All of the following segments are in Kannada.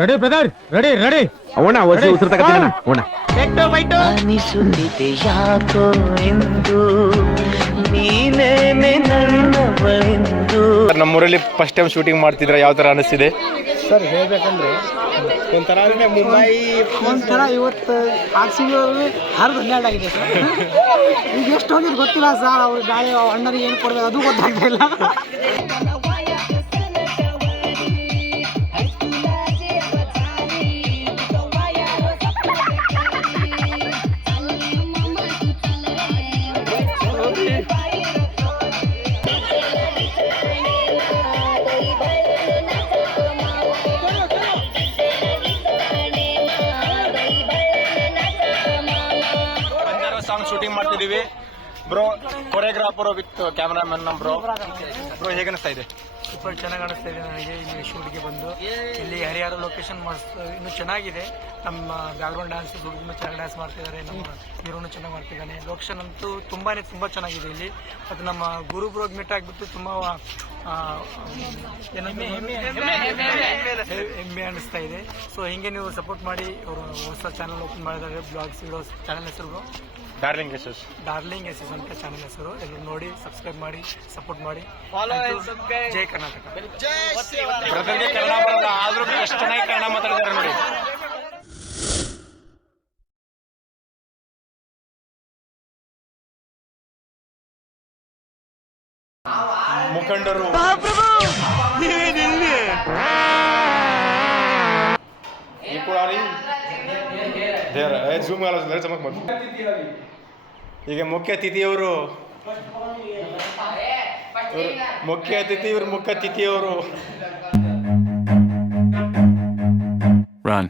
Ready brother, ready ready. ಅವಣ ಉಸಿರು ತಗತ್ತಿನ ಅವಣ ಅನಿಸುತ್ತಿದೆ ಯಾಕೋ ಎಂದು ನೀನೇನೆ ನನ್ನವಳೆಂದು. ನಮ್ಮೂರಲ್ಲಿ ಫಸ್ಟ್ ಟೈಮ್ ಶೂಟಿಂಗ್ ಮಾಡ್ತಿದ್ರೆ ಯಾವ ತರ ಅನಿಸ್ತಿದೆ ಸರ್? ಹೇಳ್ಬೇಕಂದ್ರೆ ಒಂಥರ ಮುಂಬೈ ಒಂಥರ ಇವತ್ತು ಆಕ್ಸಿಗಳು ಹರಿದು 12 ಆಗಿದೆ ಸರ್. ಈಗ ಎಷ್ಟು ಹೋಗಿದ್ದು ಗೊತ್ತಿಲ್ಲ ಸರ್. ಅವ್ರು ಗಾಳಿ ಅಣ್ಣರಿಗೆ ಏನು ಕೊಡಬೇಕು ಅದು ಗೊತ್ತಾಗ್ತಾ ಇಲ್ಲ. ಸಾಂಗ್ ಶೂಟಿಂಗ್ ಮಾಡ್ತಿದೀವಿ bro. Choreographer with cameraman bro. ಹೇಗೆ ಅನಿಸ್ತಾ ಇದೆ? ಸೂಪರ್ ಚೆನ್ನಾಗಿ ಅನಿಸ್ತಾ ಇದೆ ನನಗೆ ಇಲ್ಲಿ ಶೂಟ್ಗೆ ಬಂದು. ಇಲ್ಲಿ ಹರಿಹರ ಲೊಕೇಶನ್ ಮಸ್ತ್ ಇನ್ನೂ ಚೆನ್ನಾಗಿದೆ. ನಮ್ಮ ಬ್ಯಾಕ್ಗ್ರೌಂಡ್ ಡ್ಯಾನ್ಸ್ ಹುಡುಗರು ಚೆನ್ನಾಗಿ ಡ್ಯಾನ್ಸ್ ಮಾಡ್ತಿದ್ದಾರೆ. ನಮ್ಮ ಹೀರೋನು ಚೆನ್ನಾಗಿ ಮಾಡ್ತಿದ್ದಾನೆ. ಲೊಕೇಶನ್ ಅಂತೂ ತುಂಬ ಚೆನ್ನಾಗಿದೆ ಇಲ್ಲಿ. ಮತ್ತು ನಮ್ಮ ಗುರು ಬ್ರೋಗ್ ಮೀಟ್ ಆಗಿಬಿಟ್ಟು ತುಂಬ ಹೆಮ್ಮೆ ಅನಿಸ್ತಾ ಇದೆ. ಸೊ ಹಿಂಗೆ ನೀವು ಸಪೋರ್ಟ್ ಮಾಡಿ. ಅವರು ಹೊಸ ಚಾನಲ್ ಓಪನ್ ಮಾಡಿದ್ದಾರೆ, ಬ್ಲಾಗ್ಸ್ ವಿಡಿಯೋಸ್. ಚಾನಲ್ ಹೆಸರು ಡಾರ್ಲಿಂಗ್ ಎಸ್ ಅಂತ ಚಾನಲ್ ಹೆಸರು. ಎಲ್ಲರೂ ನೋಡಿ, ಸಬ್ಸ್ಕ್ರೈಬ್ ಮಾಡಿ, ಸಪೋರ್ಟ್ ಮಾಡಿ. ಜೈ ಕರ್ನಾಟಕ. ಬ್ರದರ್ಗೆ ಕನ್ನಡ ಬರಲ್ಲ, ಆದ್ರೂ ಎಷ್ಟು ಚೆನ್ನಾಗಿ ಕನ್ನಡ ಮಾತಾಡಿದ್ದಾರೆ ನೋಡಿ. ಮುಖಂಡರು ಈಗ ಮುಖ್ಯ ಅತಿಥಿಯವರು Run.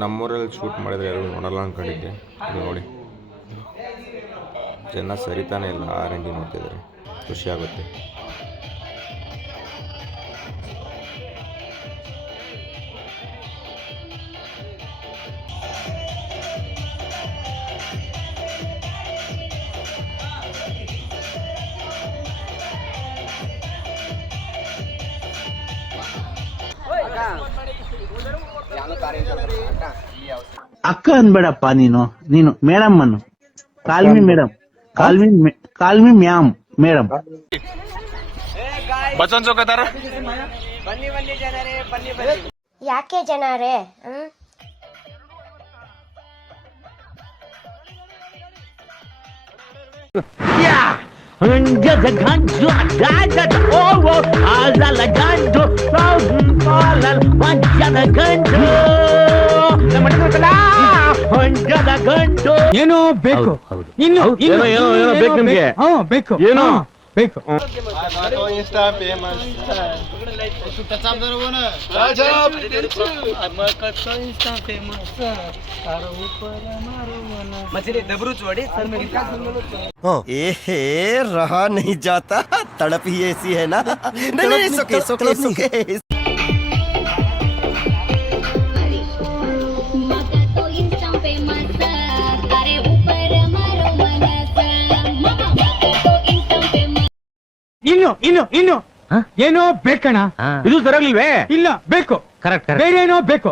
ನಮ್ಮೂರಲ್ಲಿ ಶೂಟ್ ಮಾಡಿದರೆ ಎಲ್ಲರೂ ನೋಡಲ್ಲ ಅಂದ್ಕೊಂಡಿದ್ದೆ. ಇದು ನೋಡಿ, ಜನ ಸರಿತಾನೆ ಇಲ್ಲ. R&D ನೋಡ್ತಿದ್ದಾರೆ, ಖುಷಿ ಆಗುತ್ತೆ. ಅಕ್ಕ ಅನ್ಬೇಡಪ್ಪ, ನೀನು ಮೇಡಮ್ ಅನ್ನು. Call me madam, call me ma'am madam. ಬಸವನ್ ಚೌಕತಾರ ಯಾಕೆ ಜನರೇ? ಏನೋ ಬೇಕು, ಇನ್ನು ಬೇಕು ನಿಮ್ಗೆ. ಬೇಕು, ಏನೋ ಬೇಕು. एहे रहा नहीं जाता, तड़प ही ऐसी है ना. नहीं, सुखे. ಇನ್ನು ಏನೋ ಬೇಕಣ್ಣ. ಇದು ಸರಿಯಾಗ್ಲಿಲ್ವೇ? ಇಲ್ಲ, ಬೇಕು. ಕರೆಕ್ಟ್. ಬೇರೆ ಏನೋ ಬೇಕು.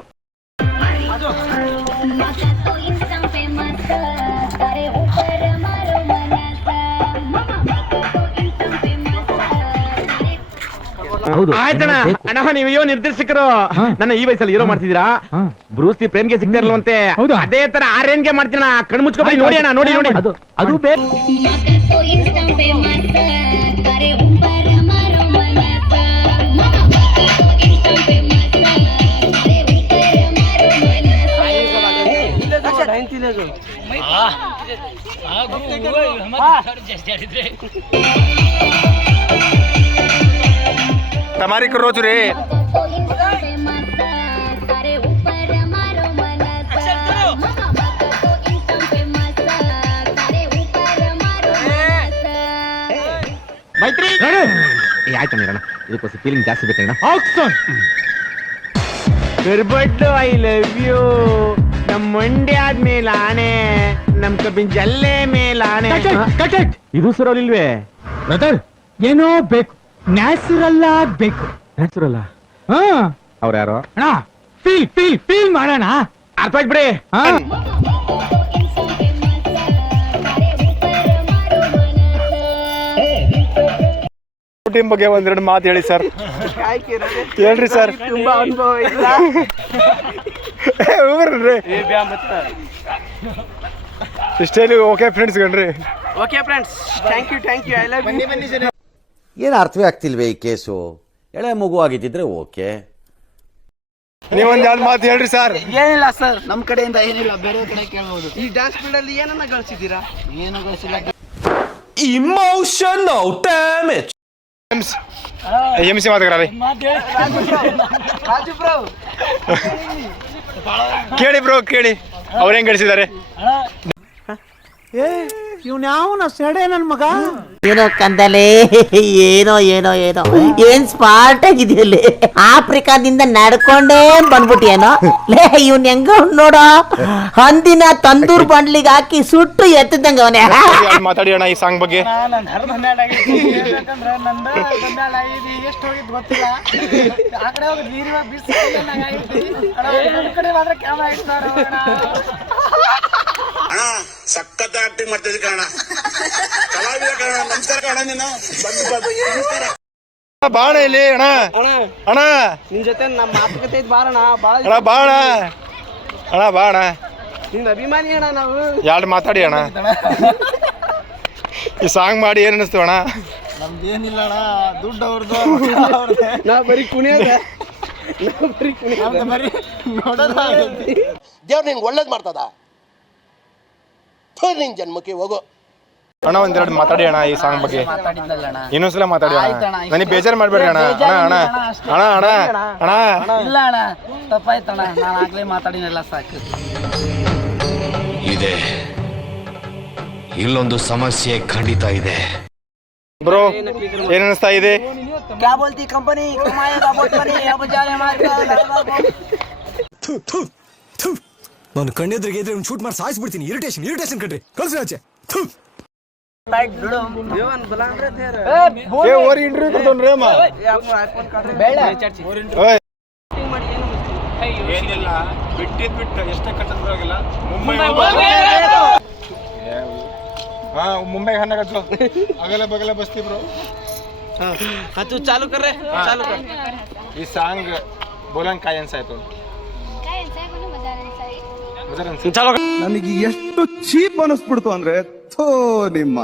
ಆಯ್ತಣ್ಣ. ಅಣ್ಣ, ನೀವು ನಿರ್ದೇಶಕರು ನನ್ನ ಈ ವಯಸ್ಸಲ್ಲಿ ಹೀರೋ ಮಾಡ್ತಿದ್ದೀರಾ. ಬ್ರೂಸ್ಲಿ ಪ್ರೇಮ್ಗೆ ಸಿಗ್ತಾ ಇರಲ್ವಂತೆ, ಅದೇ ತರ ಆರ್ಯನ್ಗೆ ಮಾಡ್ತೀನ. ಕಣ್ ಮುಚ್ಕೊಂಡು ನೋಡಿ ಅಣ್ಣ, ನೋಡಿ. ಅದು ಬೇಕು. તમારી કરો છો રે. ಮೈತ್ರಿ ರೆಡಿ ಆಯ್ತು ನೀರಣ್ಣ, ಇದಕ್ಕೋಸ್ಕರ ಫೀಲಿಂಗ್ ಜಾಸ್ತಿ ಬೇಕಣ್ಣ. ಆಕ್ಷನ್ ಬಿರ್ಬಡ್ಡು ಐ ಲವ್ ಯು. ನಮ್ ಮಂಡ್ಯ ಆದ್ಮೇಲೆ ಆಣೆ, ನಮ್ ಕಬ್ಬಿನ ಜಲ್ಲೆ ಮೇಲೆ ಆಣೆ. ಕಟ್ ಇದು ಸುರೋಲಿಲ್ವೇ ಬ್ರದರ್, ಏನೋ ಬೇಕು, ನ್ಯಾಚುರಲ್ ಆಗ್ಬೇಕು. ನ್ಯಾಚುರಲ್ ಹಾ ಅವ್ರ ಯಾರೋ ಅಣ್ಣ, ಫೀಲ್ ಫೀಲ್ ಫೀಲ್ ಮಾಡೋಣ. ಅರ್ಥ ಆಯ್ತು ಬಿಡಿ. ಹಾ ಶೂಟಿಂಗ್ ಬಗ್ಗೆ ಒಂದೆರಡು ಮಾತು ಹೇಳಿ ಸರ್. ಹೇಳ್ರಿ ಸರ್. ತುಂಬಾ ಅನುಭವ ಇಲ್ಲ. ಇಷ್ಟೇನು ಓಕೆ ಫ್ರೆಂಡ್ಸ್ ಗಣ್ರಿ. Okay friends, thank you I love you. ಏನು ಅರ್ಥವೇ ಆಗ್ತಿಲ್ವೇ ಈ ಕೇಸು? ಎಳೆ ಮಗು ಆಗಿದ್ದಿದ್ರೆ ಓಕೆ. ನೀವೊಂದ್ ಎರಡು ಮಾತು ಹೇಳ್ರಿ ಸರ್. ಏನಿಲ್ಲ ಸರ್, ನಮ್ ಕಡೆಯಿಂದ ಏನಿಲ್ಲ, ಬೇರೆ ಕಡೆ ಕೇಳ್ಬೋದು. ಈ ಡ್ಯಾನ್ಸ್ ಫೀಲ್ಡ್ ಅಲ್ಲಿ ಏನನ್ನ ಗಳಿಸಿದ್ದೀರಾ? ಏನು ಗಳಿಸಿಲ್ಲ. Emotional damage. MC ಮಾತುಗಾರ ರಾಜು ಬ್ರೋ, ಕೇಳಿ ಬ್ರೋ, ಕೇಳಿ ಅವ್ರ ಹೆಂಗ್ ಗಳಿಸಿದ್ದಾರೆ. ಏನೋ ಕಂದಲೆ, ಏನೋ ಏನೋ ಏನೋ ಏನ್ ಸ್ಮಾರ್ಟ್ ಆಗಿದೆಯಲ್ಲಿ. ಆಫ್ರಿಕಾದಿಂದ ನಡ್ಕೊಂಡೇ ಬಂದ್ಬಿಟ್ಟಿಯೇನೋ ಲೇ. ಇವ್ನ್ ಹೆಂಗ ನೋಡೋ, ಹಂದಿನ ತಂದೂರ್ ಬಂಡ್ಲಿಗೆ ಹಾಕಿ ಸುಟ್ಟು ಎತ್ತಿದಂಗ ಅವನೇ. ಮಾತಾಡಿ ಅಣ್ಣ ಈ ಸಾಂಗ್ ಬಗ್ಗೆ. ಎಷ್ಟು ಹೋಗಿದ್ ಗೊತ್ತಿಲ್ಲ. ಆ ಕಡೆ ಹೋಗಿ ನೀರಿನ ಬಿಸಿ ಕಡೆ ಮಾತ್ರ ಕ್ಯಾಮ್ರಾ ಇಡ್ತಾರೆ. ಸಖತ್ ಆಕ್ಟಿಂಗ್ ಮಾಡ್ತಿದ್ದೆ ಕಣ, ಕಲಾವಿದ ಕಣ. ನಮಸ್ಕಾರ ಕಣ, ನೀನು ಬಾಣ ಇಲ್ಲಿ ಅಣ್ಣ. ಅಣ್ಣ ನಿನ್ ಜೊತೆ ನಮ್ಮ ಮಾತುಕತೆ ಇದ್ ಬಾರಣ. ಅಣ್ಣ ಬಾಣ, ಅಣ್ಣ ಬಾಣ. ನಿನ್ ಅಭಿಮಾನಿ ಅಣ್ಣ ನಾವು. ಎರಡು ಮಾತಾಡಿ ಅಣ್ಣ. ಈ ಸಾಂಗ್ ಮಾಡಿ ಏನ್ ಅನಿಸ್ತು ಅಣ್ಣ? ನಮ್ದೇನಿಲ್ಲ ಅಣ್ಣ, ದುಡ್ಡು ಅವ್ರದ್ದು. ನಾ ಬರೀ ಕುಣಿಯೋದ, ಬರೀ ದೇವ್ರು ನಿಂಗೆ ಒಳ್ಳೇದ್ ಮಾಡ್ತದ. ನಿನ್ ಜನ್ಮಕ್ಕೆ ಹೋಗೋ ಅಣ್ಣ ಒಂದೆರಡು ಮಾತಾಡಿ ಅಣ್ಣ ಈ ಸಾಂಗ್ ಬಗ್ಗೆ. ಇನ್ನೊಂದ್ಸಲ ಮಾತಾಡಿ ಅಣ್ಣ, ನನಗೆ ಬೇಜಾರು ಮಾಡ್ಬೇಡಿ ಅಣ್ಣ. ಅಣ್ಣ ಅಣ್ಣ ಅಣ್ಣ ಅಣ್ಣ ಅಣ್ಣ. ಇಲ್ಲ ಅಣ್ಣ, ತಪ್ಪಾಯ್ತಣ್ಣ. ನಾನು ಆಗ್ಲೇ ಮಾತಾಡಿನೆಲ್ಲ ಸಾಕು. ಇದೆ, ಇಲ್ಲೊಂದು ಸಮಸ್ಯೆ ಖಂಡಿತ ಇದೆ. ಬ್ರೋ ಏನ್ ಅನಿಸ್ತಾ ಇದೆ? क्या बोलती कंपनी कमाएगा बहुत बनी, अब जाने मारता. ನಾನು ಕಣ್ಣೆದ್ರಿಗೆ ಇದ್ರೆ ಶೂಟ್ ಮಾಡಿ ಸಾಯಿಸ್ಬಿಡ್ತೀನಿ. ಇರಿಟೇಷನ್ ಕಣ್ರಿ, ಕಳ್ಸಿ ಆಚೆ. ಇಂಟರ್ವ್ಯೂ ಕೊಡ್ತೋನ್ರಿ ಅಮ್ಮ. ಏನಿಲ್ಲ, ಬಿಟ್ಟು ಎಷ್ಟೇ ಕಟ್ಟದ್ರಾಗಿಲ್ಲ. ಮುಂಬೈ ಹನ್ನಗತ್ತು ಅಗಲ ಬಗಲ ಬಸ್ತಿ ಬ್ರೋ. तू चालू कर रे, चालू कर. ಈ ಸಾಂಗ್ ಬೋಲನ್ काय ಅನ್ಸಾಯ್ತು? ನನಗೆ ಎಷ್ಟು ಚೀಪ್ ಅನಿಸ್ಬಿಡ್ತು ಅಂದ್ರೆ, ಥೋ ನಿಮ್ಮ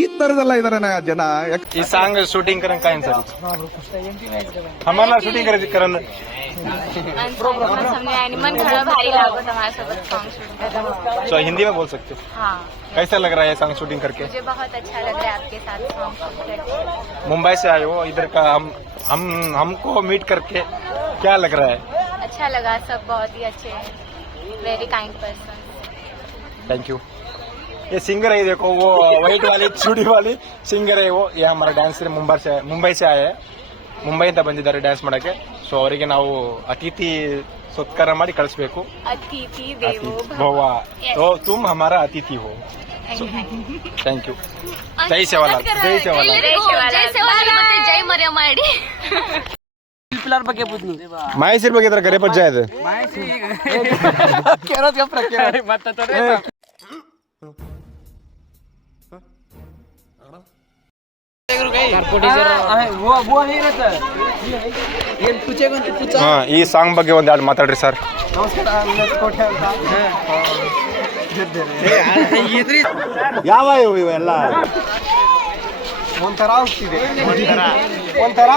ಈ ತರದೆಲ್ಲ ಇದಾರೆ ಜನ. ಈ ಸಾಂಗ್ ಶೂಟಿंग करन काय अनसाय? हमारा शूटिंग करन मन खड़ा भारी लागो तुम्हारे साथ सॉन्ग शूट करना. तो हिंदी में बोल सकते हो? हाँ, कैसा लग रहा है सॉन्ग शूटिंग करके? मुझे बहुत अच्छा लग रहा है आपके साथ सॉन्ग शूट करके. मुंबई से आए हो, इधर का हमको मीट करके क्या लग रहा है? अच्छा लगा, सब बहुत ही अच्छे हैं, very kind person. Thank you. ये सिंगर है, देखो वो व्हाइट वाली चूड़ी वाली सिंगर है वो. ये हमारा डांसर मुंबई से आए हैं. ಮುಂಬೈಯಿಂದ ಬಂದಿದ್ದಾರೆ ಡ್ಯಾನ್ಸ್ ಮಾಡಕ್ಕೆ. ಸೊ ಅವರಿಗೆ ನಾವು ಅತಿಥಿ ಸತ್ಕಾರ ಮಾಡಿ ಕಳಿಸ್ಬೇಕು. अतिथि देवो ಭವ. तो तुम हमारा अतिथि हो. Thank you. जय सेवालाल. जय सेवालाल. जय मर्या ಮಾಡಿ. पिलर ಬಗ್ಗೆ ಬುದ್ಧಿ ಮಾಹಿಸಿರ್ ಬಗ್ಗೆ ಇದ್ರ ಗರೆ ಪಜ್ಜಾ ಇದೆ. ಕೇರೋದ್ ಗಪ್ರ ಕೇರೋದ್ ಮತ್ತೆ ತೋರೆ. ಈ ಸಾಂಗ್ ಬಗ್ಗೆ ಒಂದೆರಡು ಮಾತಾಡ್ರಿ ಸರ್. ಯಾವ ಇವೆಲ್ಲ ಒಂಥರ ಹೋಗ್ತಿದೆ, ಒಂಥರ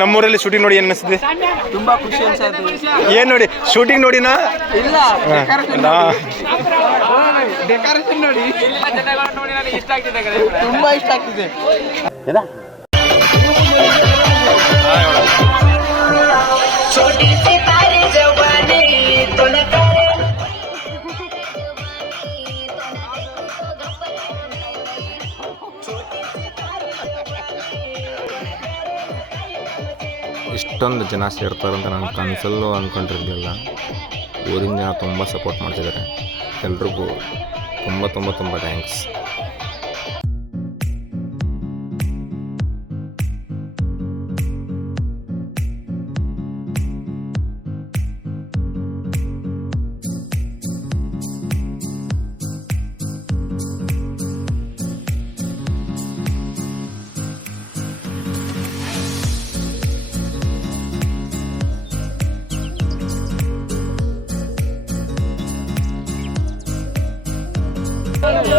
ನಮ್ಮೂರಲ್ಲಿ ಶೂಟಿಂಗ್ ನೋಡಿ ಏನ್ ಅನಿಸ್ತಿದೆ? ತುಂಬಾ ಖುಷಿ ಅನ್ಸಾಯ್ತು. ಏನ್ ನೋಡಿ ಶೂಟಿಂಗ್ ನೋಡಿನಾ? ಇಲ್ಲ, ಡೆಕೋರೇಷನ್ ನೋಡಿ ತುಂಬಾ ಇಷ್ಟ ಆಗ್ತಿದೆ. ಇಷ್ಟೊಂದು ಜನ ಸೇರ್ತಾರಂತ ನಾನು ಕನಸಲ್ಲೂ ಅಂದ್ಕೊಂಡಿರಲಿಲ್ಲ. ಊರಿನ ಜನ ತುಂಬ ಸಪೋರ್ಟ್ ಮಾಡ್ತಿದ್ದಾರೆ. ಎಲ್ರಿಗೂ ತುಂಬ ತುಂಬ ತುಂಬ ಥ್ಯಾಂಕ್ಸ್.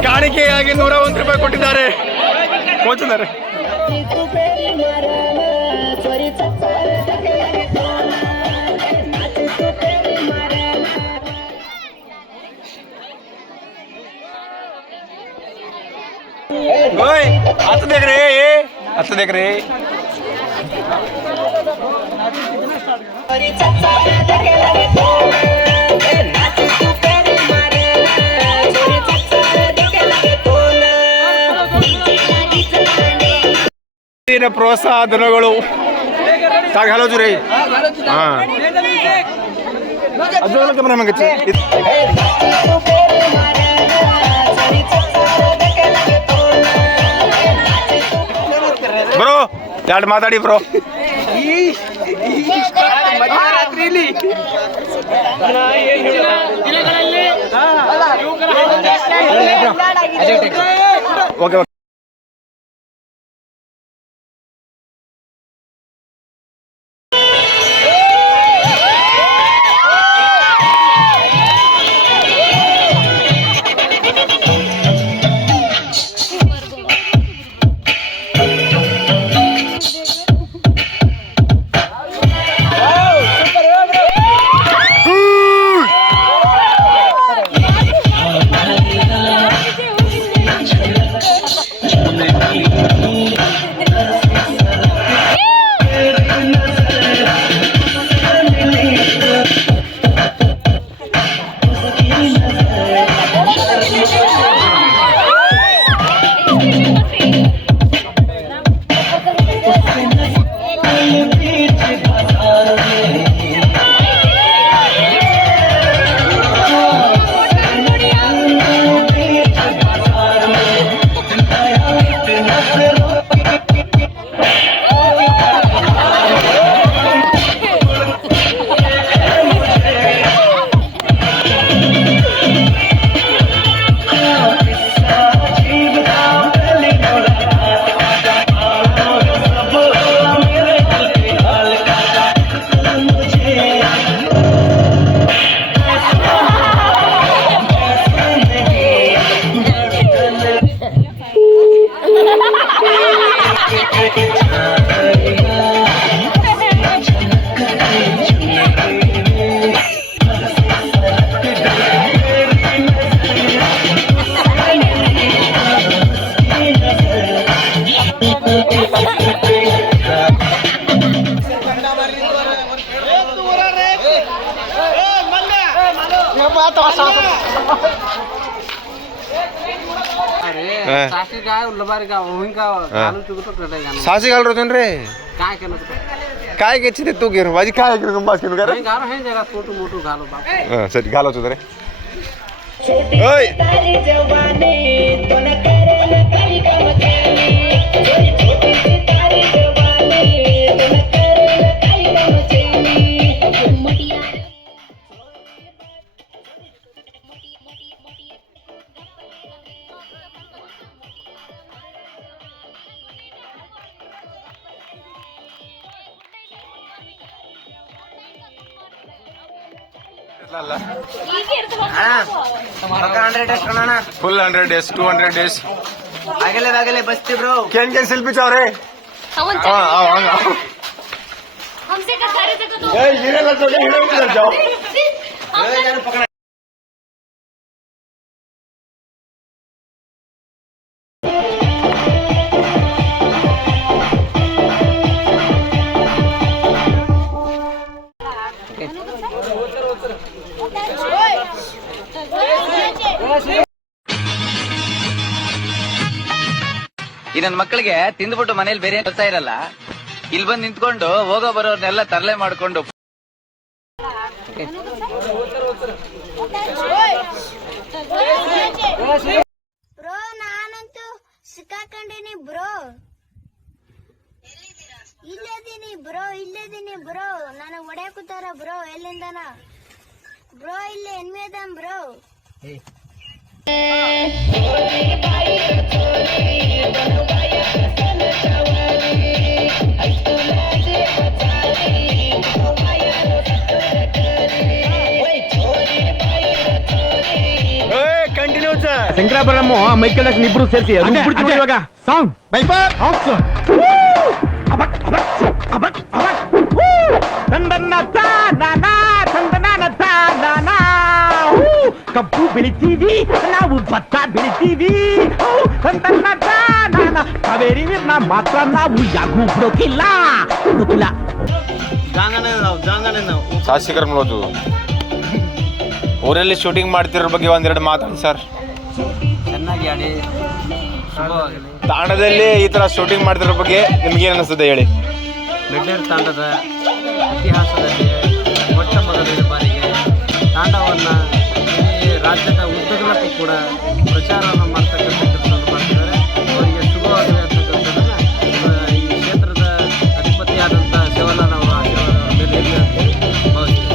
ಕಾಣಿಕೆಯಾಗಿ 101 ರೂಪಾಯಿ ಕೊಟ್ಟಿದ್ದಾರೆ. ಕೋಚಿದ್ದಾರೆ. ಹತ್ತು ದೇಕ್ರೆ ಪ್ರೋತ್ಸಾಹ ಧನಗಳು ತಾಗ ಹಲೋ ಜುರೈ ಬ್ರೋ ಎರಡು ಮಾತಾಡಿ ಬ್ರೋ. ಓಕೆ सासी घाल रहे रे काय के तू घेऊन माझी काय बास घेऊन सर घालो तू रे ओय फुल 100 days 200 days ಆಗಲೇ ಬಸ್ತಿ ಬ್ರೋ कैन सेल्फी चाव रे हमसे कथा रहे थे तो ये हीरे लग जाओ ಈ ನನ್ನ ಮಕ್ಕಳಿಗೆ ತಿಂದ್ಬಿಟ್ಟು ಮನೇಲಿ ಬೇರೆ ಕೆಲಸ ಇರಲ್ಲ, ಇಲ್ಲಿ ಬಂದು ನಿಂತ್ಕೊಂಡು ಹೋಗೋ ಬರೋರ್ನೆಲ್ಲ ತರಲೆ ಮಾಡ್ಕೊಂಡು ಬ್ರೋ ನಾನಂತೂ ಸಿಕ್ಕಾಕೊಂಡಿನಿ ಬ್ರೋ. ಇಲ್ಲದೀನಿ ಬ್ರೋ ನನಗೆ ಹೊಡ್ಯಾಕುತ್ತಾರ ಬ್ರೋ. ಎಲ್ಲಿಂದನ ಬ್ರೋ? ಇಲ್ಲಿ ಎನ್ಮೇದಂ ಬ್ರೋ. ಶಂಕರಾಭರಣ ಮೈಕಲ್ ಜಾಕ್ಸನ್ ಇಬ್ರು ಸೇರಿಸಿ ಇವಾಗ ಸಾಂಗ್ ಕಬ್ಬು ಬೆಳಿತೀವಿ ನಾವು, ಭತ್ತ ಬೆಳಿತೀವಿ, ಕಾವೇರಿ ನೀರ್ನ ಮಾತ್ರ ನಾವು ಯಾಕೂ ಬಿಡೋಕಿಲ್ಲ. ಶಾಸಕರ ನೋಡೋದು ಊರಲ್ಲಿ ಶೂಟಿಂಗ್ ಮಾಡ್ತಿರೋ ಬಗ್ಗೆ ಒಂದೆರಡು ಮಾತಾಡಿ ಸರ್. ಚೆನ್ನಾಗಿ ಆಡಿ ತಾಂಡದಲ್ಲಿ ಈ ತರ ಶೂಟಿಂಗ್ ಮಾಡ್ತಿರೋ ಬಗ್ಗೆ ನಿಮ್ಗೆ ಏನ್ ಅನಿಸ್ತದೆ ಹೇಳಿ? ಮೆಡ್ಲೇರ್ ತಾಂಡದ ಇತಿಹಾಸದಲ್ಲಿ ಮೊಟ್ಟ ಮೊದಲನೇ ಬಾರಿಗೆ ತಾಂಡವನ್ನು ಈ ರಾಜ್ಯದ ಉದ್ದಗಲಕ್ಕೂ ಕೂಡ ಪ್ರಚಾರವನ್ನು ಮಾಡ್ತಕ್ಕಂಥ ಕೆಲಸವನ್ನು ಮಾಡ್ತಿದ್ದಾರೆ. ಅವರಿಗೆ ಶುಭವಾಗಲಿ ಅಂತಕ್ಕಂಥದ್ದನ್ನು ಈ ಕ್ಷೇತ್ರದ ಅಧಿಪತಿಯಾದಂಥ ಶಿವಲಾಲ್ ಅವರ ಆಶೀರ್ವಾದ ಮೇಲೆ ಅಂತ ಭಾವಿಸ್ತೀನಿ.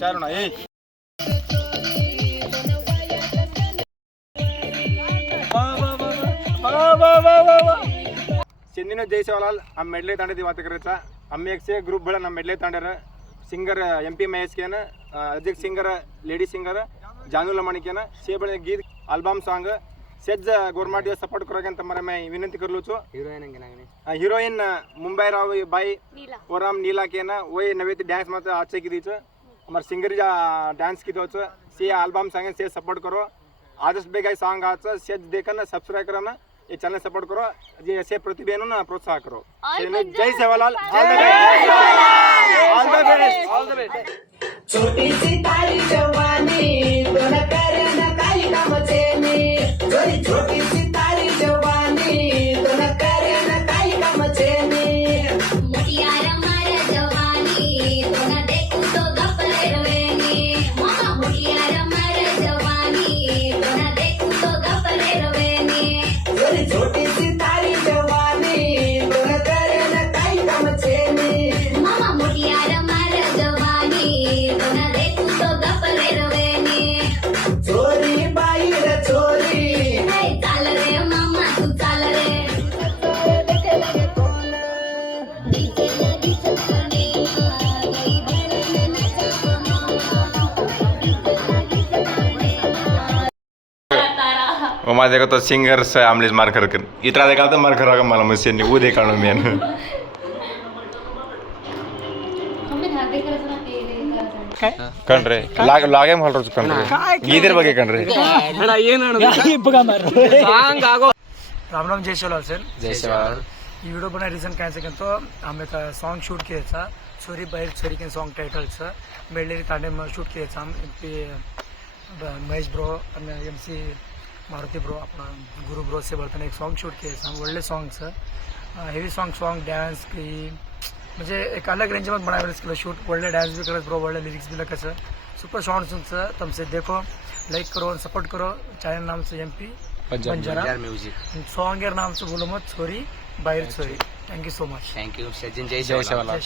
ಚಾರುಣ ಚೆಂದಿನ ಜೈ ಶಿವಲಾಲ್ ನಮ್ಮ ಮೆಡ್ಲೆ ತಾಂಡದಿ ಮಾತು ಕರೀತಾ ಅಮ್ಮ ಎಕ್ಸೆ ಗ್ರೂಪ್ ಬಳ ನಮ್ಮ ಮೆಡ್ಲೆ ತಾಂಡ್ಯಾರ ಸಿಂಗರ್ MP ಮಹೇಶ್ಕೇನ ಅಜಿತ್ ಸಿಂಗರ್ ಲೇಡಿ ಸಿಂಗರ್ ಜಾನುಲ माणिक्यन से बड़े गीत एल्बम सॉन्ग सेज गवर्नमेंट सपोर्ट करोगे तुम्हारे मैं विनंती कर लूँ हीरोइन मुंबई राव बाई ओराम नीला के ना वही नवेती डांस मत अच्छे की दी हमारे सिंगर डांस की दो से एल्बम सॉन्ग से सपोर्ट करो आदर्श बेगा सॉन्ग आज सेज देखना सब्सक्राइब करना ये चैनल सपोर्ट करो जी ऐसे प्रतिभा ना प्रोत्साह करो जय सेवालाल ऑल द बेस्ट छोटी सी तारी जवानी दोन करना काही कामचे मी छोटी सी तारी जवानी दोन करना काही कामचे मी मुटियार मार जवानी दोन देखू तो गपले रवेनी मामा मुटियार मार जवानी दोन देखू तो गपले रवेनी छोटी सी तारी जवानी दोन करना काही कामचे मी मामा मुटियार मार जवानी दोन देखू तो गपले रवेनी चोरी बाईर चोरी चाल रे मामा तू चाल रे वहाँ देखो तो सिंगर से आमलिस मार कर इतना देखा तो मार कर माला मुझसे नहीं वो देखा मैं ಕಣ್ರಿ ಲಾಗೆ ಮಾಡ್ರು ಕಣ್ರಿ ಇದ್ರ ಬಗ್ಗೆ ಕಣ್ರಿ राम राम जय शिवलाल सर. जय शिवलाल. ಈ ವಿಡಿಯೋ ಬನ್ನ ರೀಸನ್ काय तो आम्ही सॉन्ग शूट केलं छोरी बाहेर छोरी के सॉन्ग टायटलचं मेळलेली तांडे शूट केलं महेश ब्रो आणि MC मारुती ब्रो आपला गुरु ब्रो से बोलताना एक सॉन्ग शूट केलं ಒಳ್ಳೆ ಸಾಂಗ್ಸ್ हेवी सॉन्ग डान्स की म्हणजे एक अलग रेंज मध्ये बनावलं केलं शूट ಒಳ್ಳೆ डान्स भी करत ब्रो ಒಳ್ಳೆ लिरिक्स भी कसं सुपर सॉन्ग्स तुमसे देखो लाइक करो सपोर्ट करो चैनल नाम से MP बंजारा म्यूजिक सॉन्ग नाम से बोलो मत छोरी बाहेर छोरी. Thank you so much. Thank you Sachin जय शिवलाल.